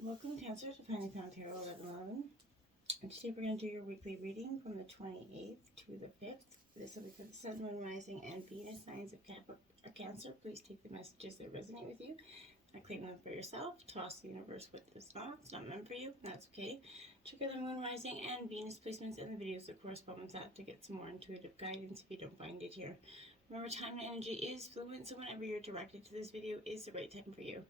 Welcome, Cancer, to Finding Found Tarot 1111. And today we're going to do your weekly reading from the 28th to the 5th. This will be for the Sun, Moon, Rising, and Venus signs of Cancer. Please take the messages that resonate with you. Claim them for yourself. Toss the universe what is not. It's not meant for you. That's okay. Check out the Moon, Rising, and Venus placements and the videos that correspond with that to get some more intuitive guidance if you don't find it here. Remember, time and energy is fluid, so whenever you're directed to this video is the right time for you.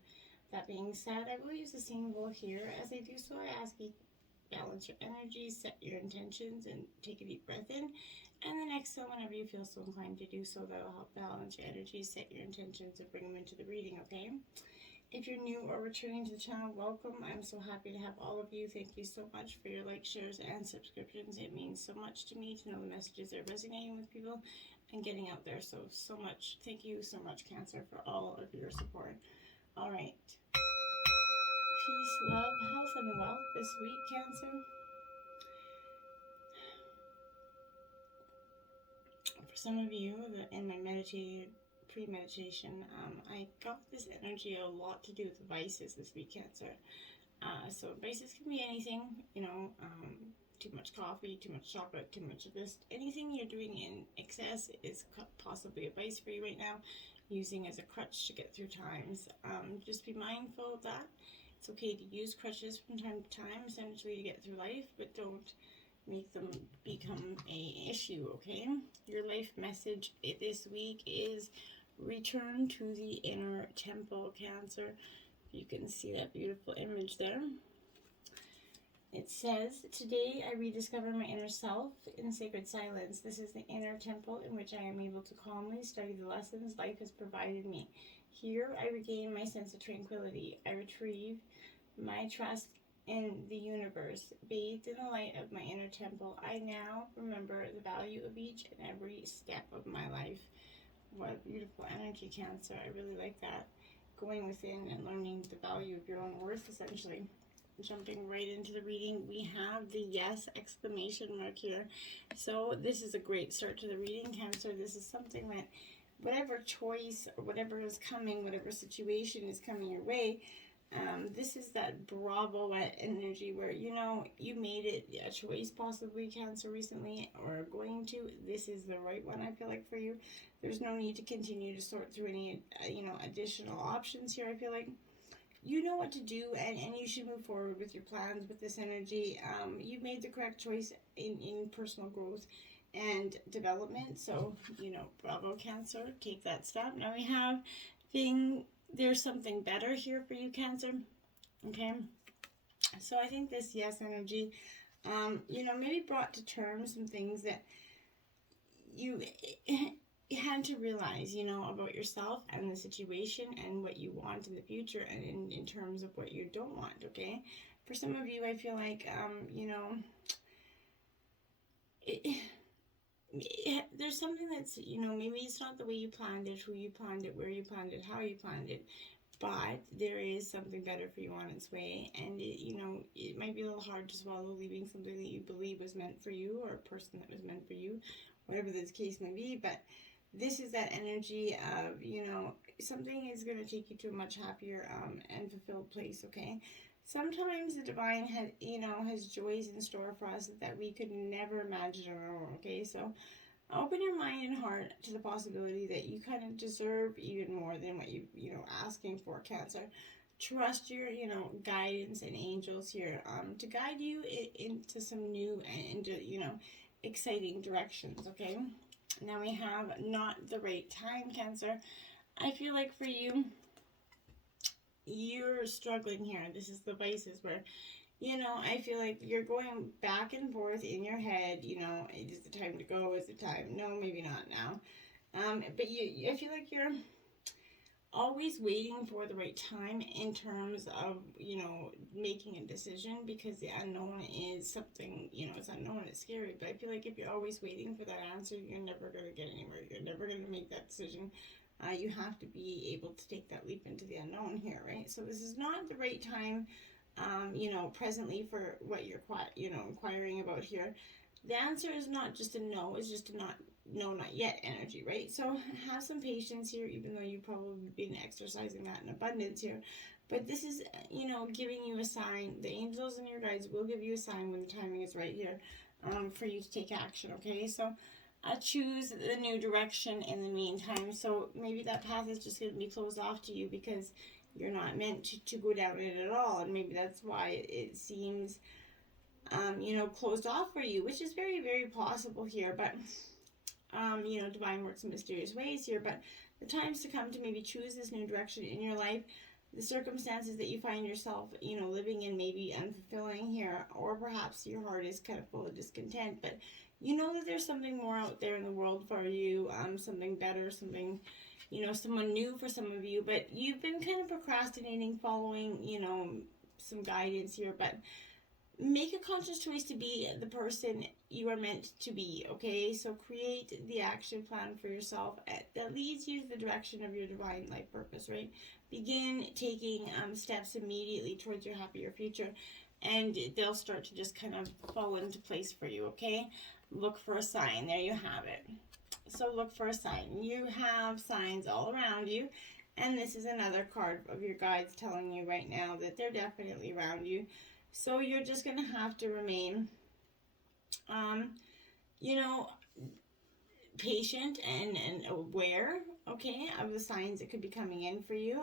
That being said, I will use the same bowl here. As I do so, I ask you balance your energy, set your intentions, and take a deep breath in. And then exhale whenever you feel so inclined to do so. That will help balance your energy, set your intentions, and bring them into the reading, okay? If you're new or returning to the channel, welcome. I'm so happy to have all of you. Thank you so much for your likes, shares, and subscriptions. It means so much to me to know the messages are resonating with people and getting out there. So much. Thank you so much, Cancer, for all of your support. All right. Peace, love, health, and wealth this week, Cancer. For some of you, in my pre-meditation, I got this energy a lot to do with vices this week, Cancer. So vices can be anything, too much coffee, too much chocolate, too much of this. Anything you're doing in excess is possibly a vice for you right now, using as a crutch to get through times. Just be mindful of that. It's okay to use crutches from time to time, essentially to get through life, but don't make them become an issue, okay? Your life message this week is return to the inner temple, Cancer. You can see that beautiful image there. It says, today I rediscover my inner self in sacred silence. This is the inner temple in which I am able to calmly study the lessons life has provided me. Here I regain my sense of tranquility. I retrieve my trust in the universe. Bathed in the light of my inner temple, I now remember the value of each and every step of my life. What a beautiful energy, Cancer. I really like that. Going within and learning the value of your own worth, essentially. Jumping right into the reading, we have the yes exclamation mark here. So this is a great start to the reading, Cancer. This is something that whatever choice or whatever is coming, whatever situation is coming your way, this is that bravo energy where, you made it a choice, possibly, Cancer, recently, or going to. This is the right one, I feel like, for you. There's no need to continue to sort through any, additional options here. I feel like you know what to do, and you should move forward with your plans with this energy. You made the correct choice in personal growth and development. So, bravo, Cancer. Take that step. Now we have there's something better here for you, Cancer. Okay. So I think this yes energy, maybe brought to terms some things that you had to realize, about yourself and the situation and what you want in the future, and in terms of what you don't want, okay? For some of you, I feel like, there's something that's, maybe it's not the way you planned it, who you planned it, where you planned it, how you planned it, but there is something better for you on its way, and it might be a little hard to swallow, leaving something that you believe was meant for you, or a person that was meant for you, whatever this case may be. But this is that energy of, something is going to take you to a much happier and fulfilled place, okay? Sometimes the divine has joys in store for us that we could never imagine on our own, okay? So open your mind and heart to the possibility that you kind of deserve even more than what you're asking for, Cancer. Trust your, guidance and angels here to guide you into some new and, exciting directions, okay? Now we have not the right time, Cancer. I feel like for you, you're struggling here. This is the vices where, I feel like you're going back and forth in your head, is the time to go? Is the time? No, maybe not now. But I feel like you're always waiting for the right time in terms of, making a decision, because the unknown is something, it's unknown, it's scary. But I feel like if you're always waiting for that answer, you're never going to get anywhere. You're never going to make that decision. You have to be able to take that leap into the unknown here, right? So this is not the right time, presently, for what you're, inquiring about here. The answer is not just a no, it's just a not yet energy, right? So have some patience here, even though you've probably been exercising that in abundance here. But this is, giving you a sign. The angels and your guides will give you a sign when the timing is right here, for you to take action, okay? So choose the new direction in the meantime. So maybe that path is just going to be closed off to you because you're not meant to go down it at all. And maybe that's why it seems, closed off for you, which is very, very possible here. But, divine works in mysterious ways here. But the times to come to maybe choose this new direction in your life, the circumstances that you find yourself, living in may be unfulfilling here, or perhaps your heart is kind of full of discontent, but you know that there's something more out there in the world for you, something better, something, someone new for some of you, but you've been kind of procrastinating, following, some guidance here, but make a conscious choice to be the person you are meant to be, okay? So create the action plan for yourself that leads you to the direction of your divine life purpose, right? Begin taking steps immediately towards your happier future, and they'll start to just kind of fall into place for you, okay? Look for a sign. There you have it. So look for a sign. You have signs all around you, and this is another card of your guides telling you right now that they're definitely around you. So you're just going to have to remain, patient and aware, okay, of the signs that could be coming in for you.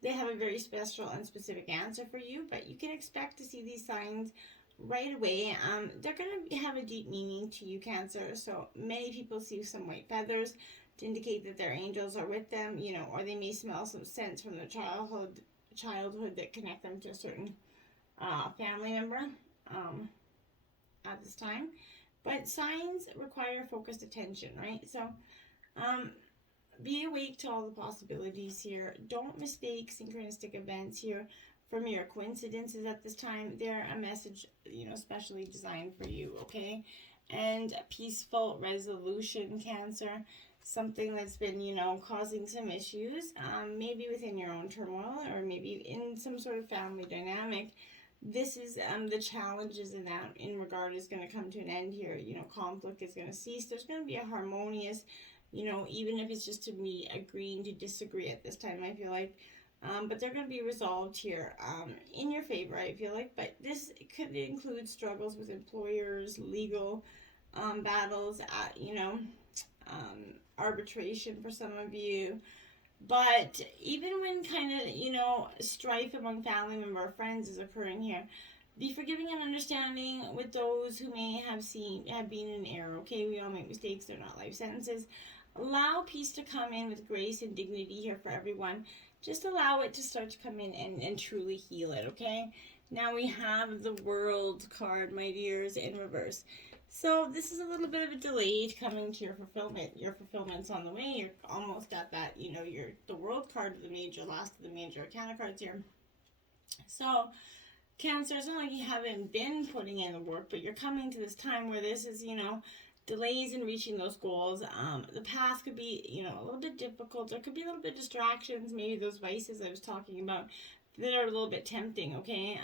They have a very special and specific answer for you, but you can expect to see these signs right away. They're going to have a deep meaning to you, Cancer. So many people see some white feathers to indicate that their angels are with them, or they may smell some scents from their childhood that connect them to a certain family member at this time. But signs require focused attention, right? So be awake to all the possibilities here. Don't mistake synchronistic events here for mere coincidences at this time. They're a message, specially designed for you, okay? And a peaceful resolution, Cancer. Something that's been, causing some issues, maybe within your own turmoil or maybe in some sort of family dynamic. This is the challenges in that in regard is going to come to an end here. Conflict is going to cease. There's going to be a harmonious, even if it's just to me agreeing to disagree at this time, I feel like. But they're going to be resolved here in your favor, I feel like. But this could include struggles with employers, legal battles, arbitration for some of you. But even when kind of, strife among family member or friends is occurring here, be forgiving and understanding with those who may have been in error, okay? We all make mistakes. They're not life sentences. Allow peace to come in with grace and dignity here for everyone. Just allow it to start to come in and truly heal it, okay? Now we have the World card, my dears, in reverse. So this is a little bit of a delayed coming to your fulfillment. Your fulfillment's on the way. You're almost at that, you're the World card of the major, last of the major arcana cards here. So Cancer, it's not like you haven't been putting in the work, but you're coming to this time where this is, delays in reaching those goals. The path could be, a little bit difficult. There could be a little bit of distractions, maybe those vices I was talking about that are a little bit tempting, okay?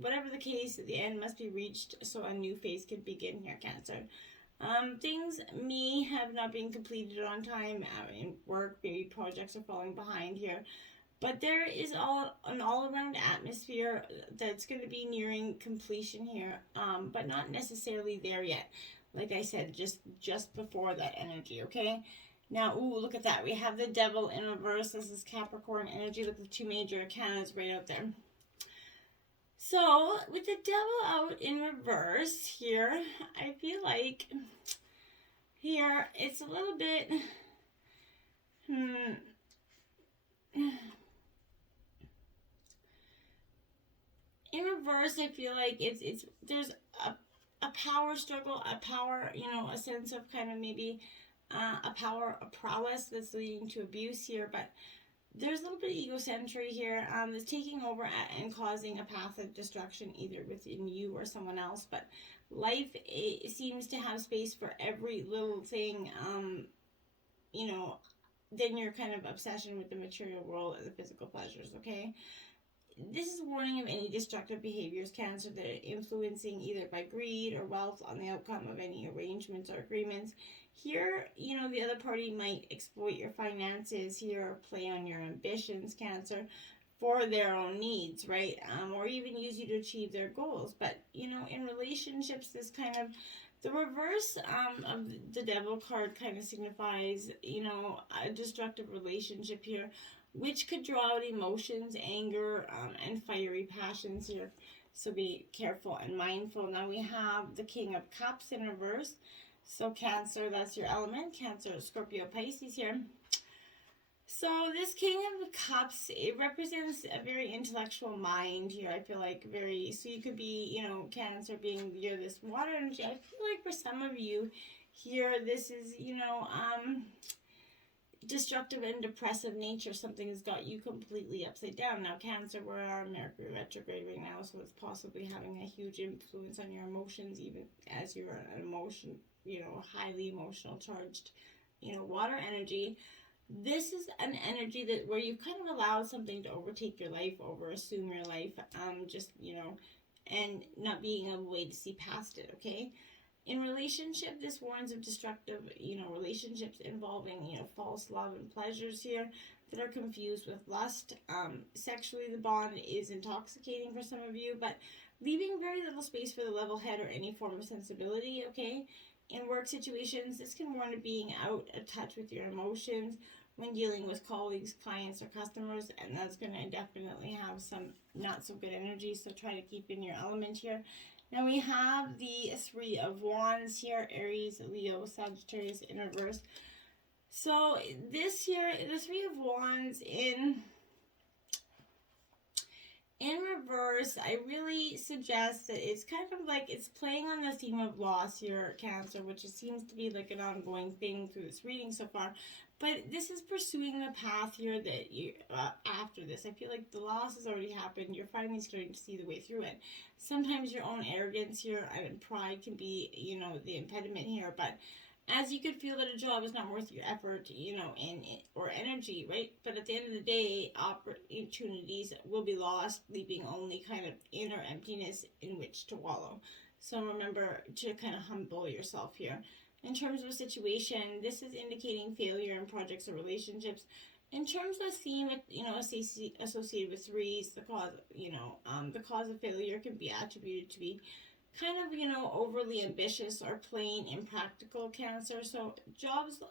Whatever the case, the end must be reached so a new phase can begin here, Cancer. Things may have not been completed on time in work. Maybe projects are falling behind here. But there is an all-around atmosphere that's going to be nearing completion here, but not necessarily there yet. Like I said, just before that energy, okay? Now, look at that. We have the Devil in reverse. This is Capricorn energy. Look at the two major arcanas right out there. So, with the Devil out in reverse here, I feel like here it's a little bit... In reverse, I feel like there's a power struggle, a power, a sense of kind of maybe a prowess that's leading to abuse here, but there's a little bit of egocentry here that's taking over and causing a path of destruction either within you or someone else. But life seems to have space for every little thing, then your kind of obsession with the material world and the physical pleasures, okay? This is a warning of any destructive behaviors, Cancer, that are influencing either by greed or wealth on the outcome of any arrangements or agreements. Here, the other party might exploit your finances here or play on your ambitions, Cancer, for their own needs, right? Or even use you to achieve their goals. But, in relationships, this kind of, the reverse of the devil card kind of signifies, a destructive relationship here, which could draw out emotions, anger, and fiery passions here. So be careful and mindful. Now we have the King of Cups in reverse. So Cancer, that's your element. Cancer, Scorpio, Pisces here. So this King of Cups, it represents a very intellectual mind here. I feel like so you could be, Cancer being, you're this water energy. I feel like for some of you here, this is, destructive and depressive nature. Something has got you completely upside down. Now Cancer, we're on Mercury retrograde right now, so it's possibly having a huge influence on your emotions, even as you're an emotion, highly emotional charged, water energy. This is an energy that where you've kind of allowed something to overtake your life, assume your life, and not being a way to see past it, okay? In relationship, this warns of destructive, relationships involving, false love and pleasures here that are confused with lust. Sexually, the bond is intoxicating for some of you, but leaving very little space for the level head or any form of sensibility, okay? In work situations, this can warn of being out of touch with your emotions when dealing with colleagues, clients, or customers, and that's going to definitely have some not so good energy, so try to keep in your element here. Now we have the Three of Wands here, Aries, Leo, Sagittarius in reverse. So this here, the Three of Wands in reverse, I really suggest that it's kind of like it's playing on the theme of loss here, Cancer, which it seems to be like an ongoing thing through this reading so far. But this is pursuing the path here that you, after this, I feel like the loss has already happened. You're finally starting to see the way through it. Sometimes your own arrogance here and pride can be, the impediment here. But as you could feel that a job is not worth your effort, or energy, right? But at the end of the day, opportunities will be lost, leaving only kind of inner emptiness in which to wallow. So remember to kind of humble yourself here. In terms of a situation, this is indicating failure in projects or relationships. In terms of theme, associated with threes, the cause of failure can be attributed to be kind of, overly ambitious or plain impractical, Cancer. So jobs,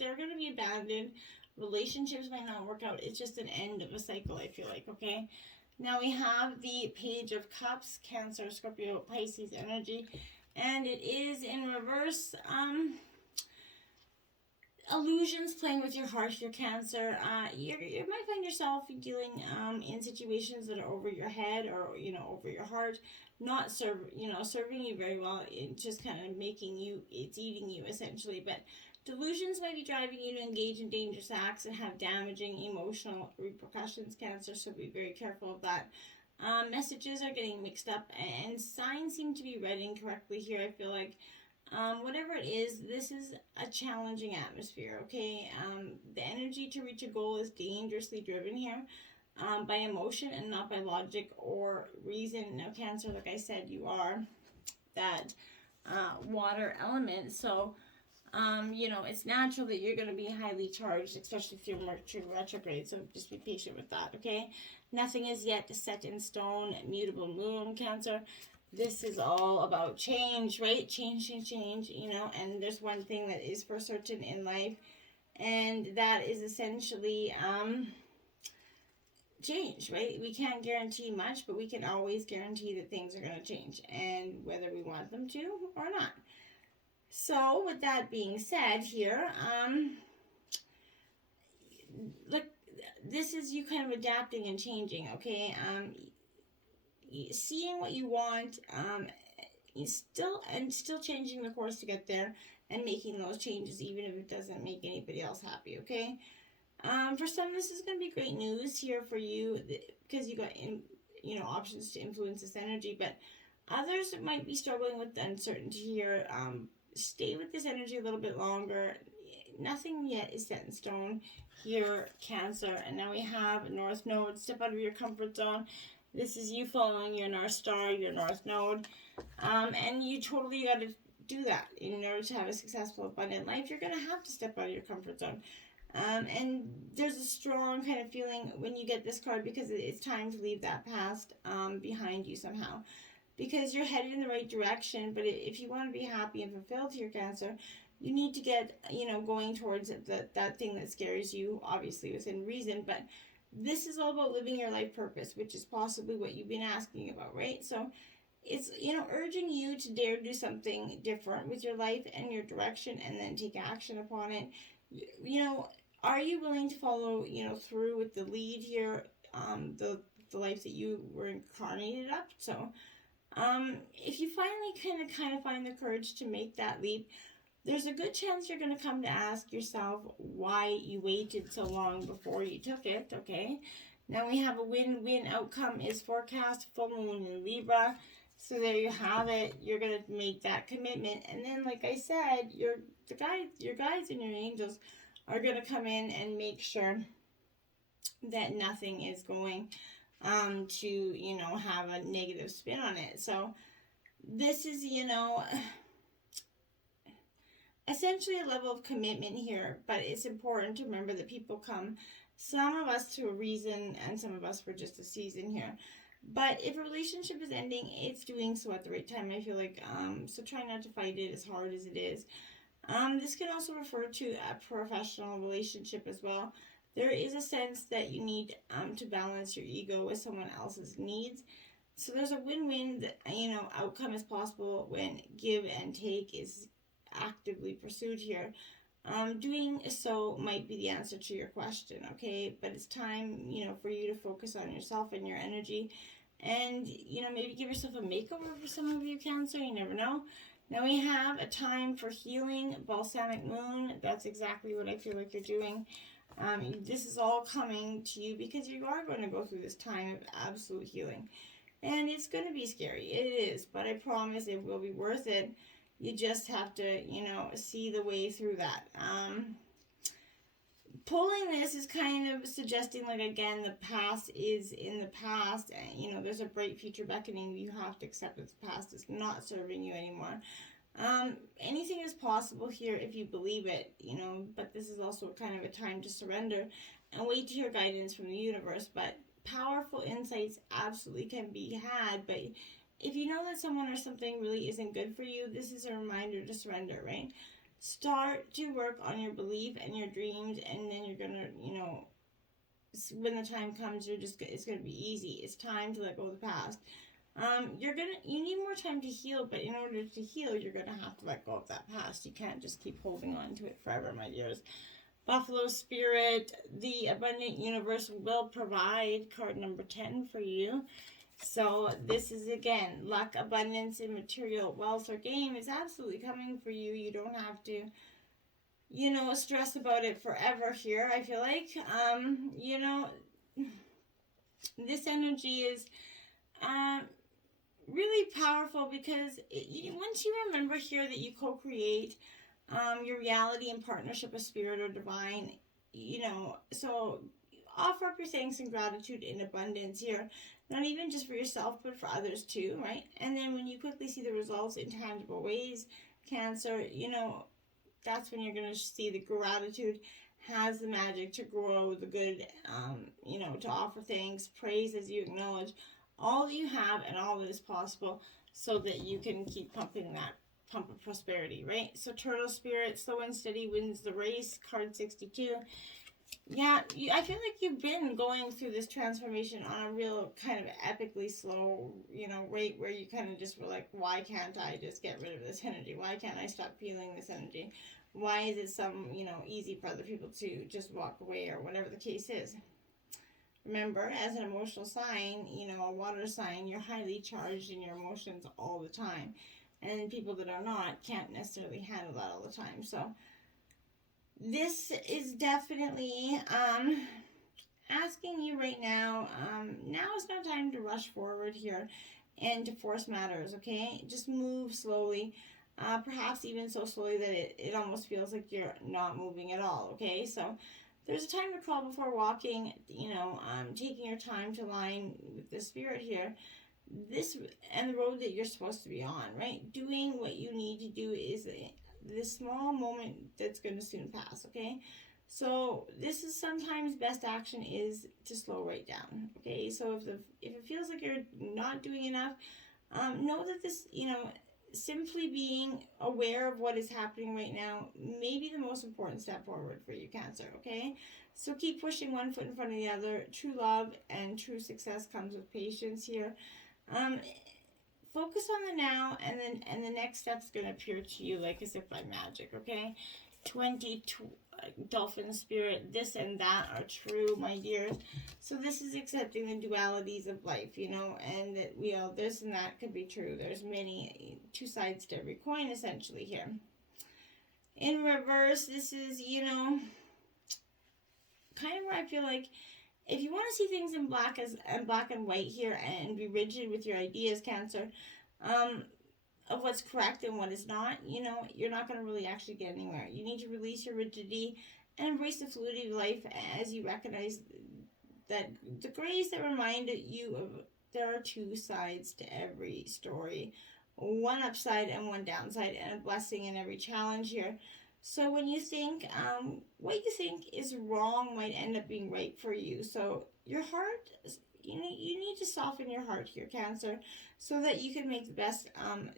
they're going to be abandoned. Relationships might not work out. It's just an end of a cycle, I feel like, okay? Now we have the Page of Cups, Cancer, Scorpio, Pisces energy. And it is in reverse. Illusions playing with your heart, your Cancer. You might find yourself dealing in situations that are over your head or over your heart, not serving you very well. It's just kind of it's eating you essentially. But delusions might be driving you to engage in dangerous acts and have damaging emotional repercussions, Cancer. So be very careful of that. Messages are getting mixed up and signs seem to be read incorrectly here. I feel like whatever it is, this is a challenging atmosphere, okay? The energy to reach a goal is dangerously driven here by emotion and not by logic or reason. Now, Cancer, like I said, you are that water element, so it's natural that you're going to be highly charged, especially if you're Mercury retrograde, so just be patient with that, okay? Nothing is yet set in stone, mutable moon, Cancer. This is all about change, right? Change, and there's one thing that is for certain in life, and that is essentially change, right? We can't guarantee much, but we can always guarantee that things are going to change, and whether we want them to or not. So, with that being said here, look, this is you kind of adapting and changing, okay? Seeing what you want, still changing the course to get there, and making those changes even if it doesn't make anybody else happy, okay? For some, this is going to be great news here for you because you got options to influence this energy, but others might be struggling with the uncertainty here. Stay with this energy a little bit longer. Nothing yet is set in stone here, Cancer. And now we have North Node. Step out of your comfort zone. This is you following your North Star, your North Node. And you totally got to do that. In order to have a successful, abundant life, you're going to have to step out of your comfort zone. And there's a strong kind of feeling when you get this card, because it's time to leave that past behind you somehow. Because you're headed in the right direction, but if you want to be happy and fulfilled here, Cancer, you need to get, going towards that thing that scares you, obviously within reason. But this is all about living your life purpose, which is possibly what you've been asking about, right? So it's, urging you to dare do something different with your life and your direction, and then take action upon it. Are you willing to follow, through with the lead here, the life that you were incarnated up? So, if you finally kind of find the courage to make that leap, there's a good chance you're going to come to ask yourself why you waited so long before you took it, okay? Now we have a win-win outcome is forecast, full moon in Libra. So there you have it. You're going to make that commitment. And then, like I said, your guides and your angels are going to come in and make sure that nothing is going to, have a negative spin on it. So this is, essentially a level of commitment here, but it's important to remember that people come, some of us to a reason and some of us for just a season here. But if a relationship is ending, it's doing so at the right time, I feel like. So try not to fight it as hard as it is. This can also refer to a professional relationship as well. There is a sense that you need to balance your ego with someone else's needs. So there's a win-win that, outcome is possible when give and take is actively pursued here. Doing so might be the answer to your question, okay? But it's time, for you to focus on yourself and your energy, and, maybe give yourself a makeover for some of you, Cancer. You never know. Now we have a time for healing, balsamic moon. That's exactly what I feel like you're doing. This is all coming to you because you are going to go through this time of absolute healing. And it's going to be scary. It is. But I promise it will be worth it. You just have to, see the way through that. Pulling this is kind of suggesting, like, again, the past is in the past. And, there's a bright future beckoning. You have to accept that the past is not serving you anymore. Anything is possible here if you believe it, but this is also kind of a time to surrender and wait to hear guidance from the universe. But powerful insights absolutely can be had, but if you know that someone or something really isn't good for you, this is a reminder to surrender, right? Start to work on your belief and your dreams, and then you're gonna, when the time comes, it's gonna be easy. It's time to let go of the past. You need more time to heal, but in order to heal, you're gonna have to let go of that past. You can't just keep holding on to it forever, my dears. Buffalo Spirit, the abundant universe will provide, card number 10 for you. So this is, again, luck, abundance, and material wealth or gain is absolutely coming for you. You don't have to, stress about it forever here, I feel like. This energy is really powerful because once you remember here that you co-create your reality in partnership with spirit or divine, so offer up your thanks and gratitude in abundance here, not even just for yourself, but for others too, right? And then when you quickly see the results in tangible ways, Cancer, that's when you're going to see the gratitude has the magic to grow the good, to offer thanks, praise as you acknowledge all that you have and all that is possible, so that you can keep pumping that pump of prosperity, right? So Turtle Spirit, slow and steady wins the race, card 62. Yeah, I feel like you've been going through this transformation on a real kind of epically slow, rate, where you kind of just were like, why can't I just get rid of this energy? Why can't I stop feeling this energy? Why is it easy for other people to just walk away, or whatever the case is? Remember, as an emotional sign, a water sign, you're highly charged in your emotions all the time. And people that are not can't necessarily handle that all the time. So this is definitely asking you right now, now is not time to rush forward here and to force matters, okay? Just move slowly, perhaps even so slowly that it almost feels like you're not moving at all, okay? So there's a time to crawl before walking, taking your time to align with the spirit here. This and the road that you're supposed to be on, right? Doing what you need to do is this small moment that's going to soon pass, okay? So this is sometimes best action is to slow right down. Okay, so if it feels like you're not doing enough, know that this, simply being aware of what is happening right now may be the most important step forward for you, Cancer. Okay, so keep pushing one foot in front of the other. True love and true success comes with patience here. Um, Focus on the now, and the next step's gonna appear to you like as if by magic. Okay, 20 dolphin spirit, this and that are true, my dears. So this is accepting the dualities of life, and that we all, this and that could be true. There's many, two sides to every coin, essentially, here. In reverse, this is, kind of where I feel like if you want to see things in black and white here and be rigid with your ideas, Cancer, of what's correct and what is not, you're not going to really actually get anywhere. You need to release your rigidity and embrace the fluidity of life as you recognize that the grays that remind you of there are two sides to every story, one upside and one downside, and a blessing in every challenge here. So when you think what you think is wrong might end up being right for you. So your heart, you need to soften your heart here, Cancer, so that you can make the best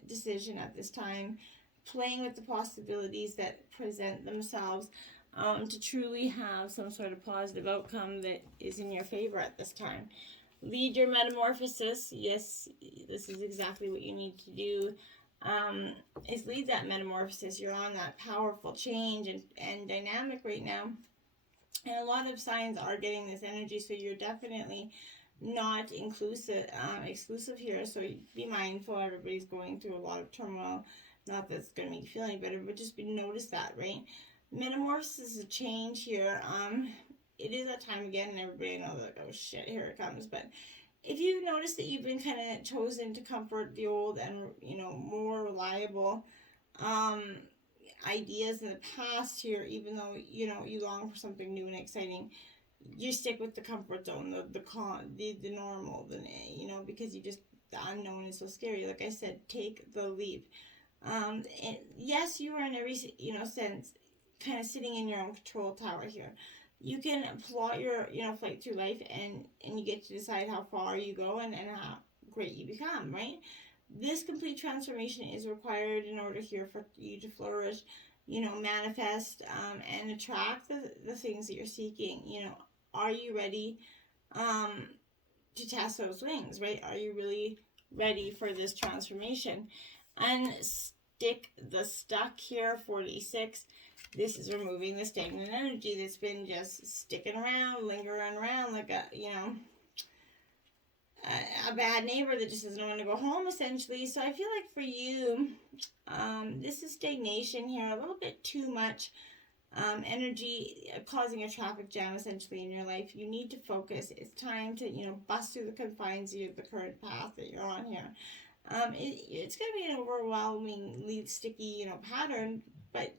decision at this time, playing with the possibilities that present themselves to truly have some sort of positive outcome that is in your favor at this time. Lead your metamorphosis. Yes, this is exactly what you need to do. Is lead that metamorphosis. You're on that powerful change and dynamic right now, and a lot of signs are getting this energy, so you're definitely not exclusive here. So be mindful. Everybody's going through a lot of turmoil. Not that it's going to make you feel any better, but just notice that, right? Metamorphosis is a change here. It is that time again, and everybody knows like, oh shit, here it comes. But if you notice that you've been kind of chosen to comfort the old and more reliable ideas in the past here, even though you long for something new and exciting, you stick with the comfort zone, the normal, because the unknown is so scary. Like I said, take the leap. And yes, you are in every sense kind of sitting in your own control tower here. You can plot your flight through life, and you get to decide how far you go and how great you become, right? This complete transformation is required in order here for you to flourish, manifest and attract the things that you're seeking. Are you ready to test those wings, right? Are you really ready for this transformation? And stick the stuck here, 46. This is removing the stagnant energy that's been just sticking around, lingering around like a bad neighbor that just doesn't want to go home, essentially. So I feel like for you, this is stagnation here, a little bit too much energy causing a traffic jam, essentially, in your life. You need to focus. It's time to, bust through the confines of the current path that you're on here. It's going to be an overwhelmingly sticky, pattern, but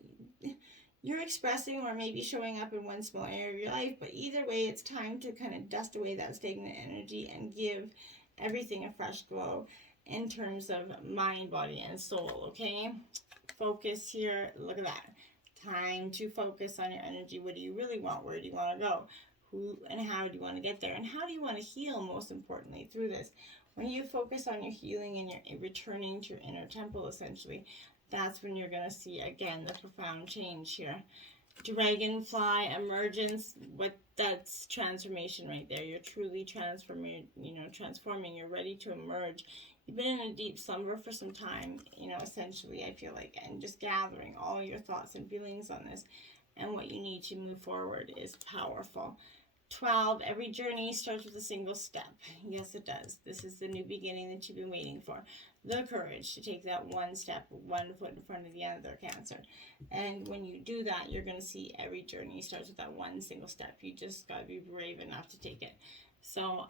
you're expressing or maybe showing up in one small area of your life, but either way, it's time to kind of dust away that stagnant energy and give everything a fresh glow in terms of mind, body, and soul, okay? Focus here. Look at that. Time to focus on your energy. What do you really want? Where do you want to go? Who and how do you want to get there? And how do you want to heal, most importantly, through this? When you focus on your healing and your returning to your inner temple, essentially, that's when you're going to see, again, the profound change here. Dragonfly emergence, that's transformation right there. You're truly transforming. You're ready to emerge. You've been in a deep slumber for some time, essentially, I feel like, and just gathering all your thoughts and feelings on this, and what you need to move forward is powerful. 12, every journey starts with a single step. Yes, it does. This is the new beginning that you've been waiting for. The courage to take that one step, one foot in front of the other, Cancer. And when you do that, you're going to see every journey starts with that one single step. You just got to be brave enough to take it. So,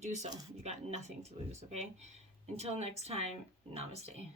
do so. You got nothing to lose, okay? Until next time, namaste.